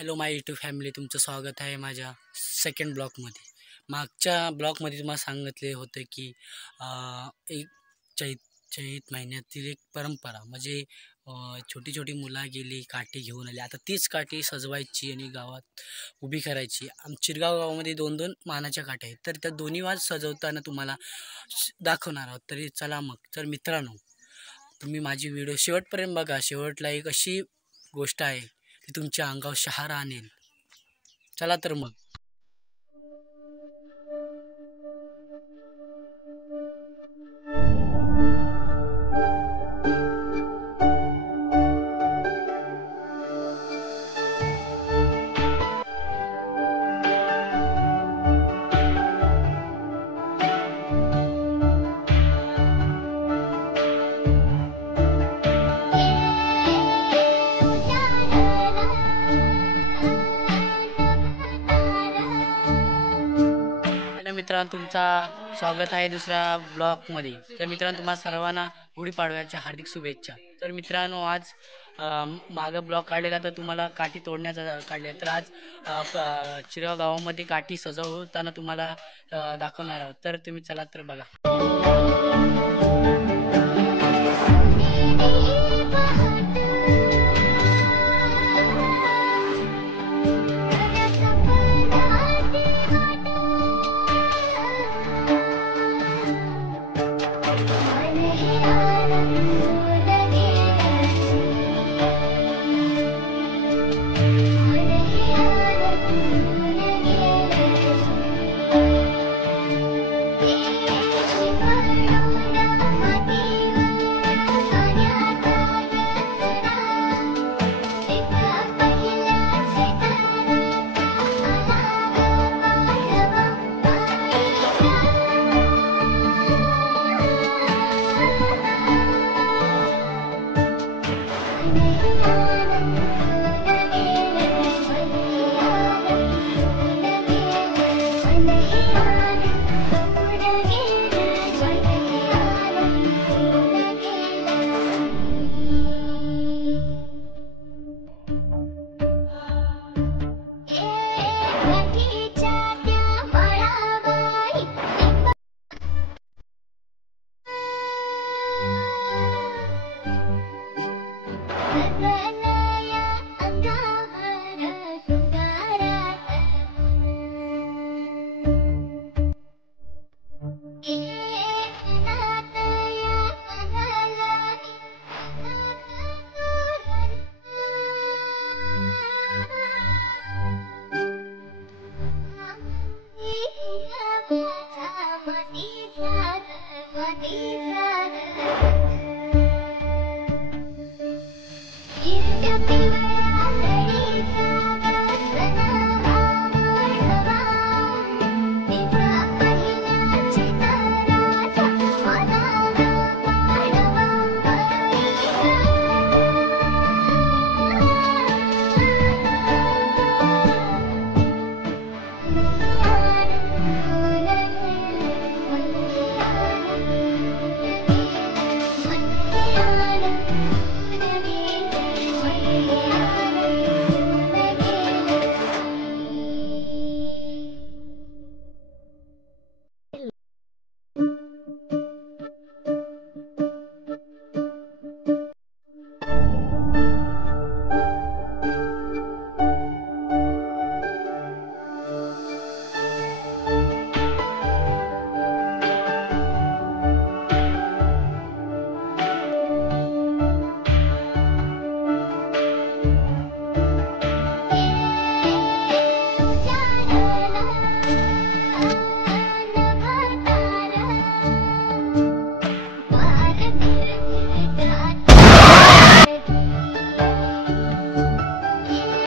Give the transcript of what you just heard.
Hello माय YouTube family, तुमचं स्वागत आहे माझ्या सेकंड ब्लॉगमध्ये. मागच्या ब्लॉगमध्ये तुम्हाला सांगितले होते की एक चैत चैत महिन्यातील एक परंपरा म्हणजे छोटी छोटी मुलं गेली, काठी घेऊन आली. आता तीच काठी सजवायची आणि गावात उभी करायची. चिरगाव गावामध्ये 2-2 मानाच्या काठ्या आहेत, तर त्या दोन्ही वाज सजवताना तुम्हाला दाखवणार आहोत. तरी चला मग. तर मित्रांनो, तुम्ही माझी व्हिडिओ शेवटपर्यंत बघा. शेवटला एक अशी गोष्ट आहे ती तुमच्या अंगावर शहारा आणेल. चला तर मग. मित्रांनो, तुमचा स्वागत आहे दुसऱ्या ब्लॉगमध्ये. तर मित्रांनो, तुम्हाला सर्वांना गुढीपाडव्याच्या हार्दिक शुभेच्छा. तर मित्रांनो, आज मागं ब्लॉग काढलेला तर तुम्हाला काठी तोडण्याचा काढले, तर आज चिरगाव गावामध्ये काठी सजवताना तुम्हाला दाखवणार आहोत. तर तुम्ही चला तर बघा.